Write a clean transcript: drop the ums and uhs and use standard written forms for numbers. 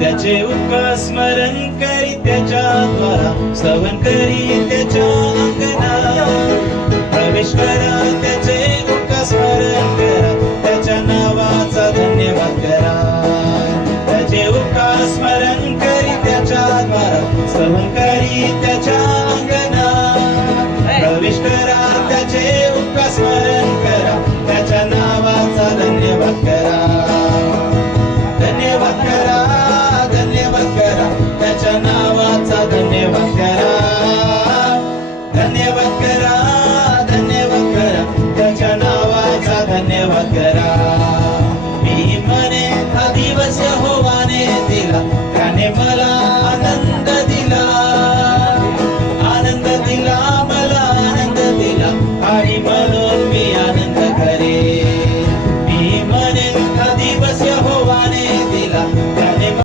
त्याचे उपकार स्मरण करी त्याच्या द्वारा, स्तवन करी त्याच्या अंगणात. प्रवेश करा त्याचे उपकार स्मरण करा, त्याच्या नावाचा धन्यवाद करा. त्याचे उपकार स्मरण करी त्याच्या द्वारा, स्तवन करी त्याच्या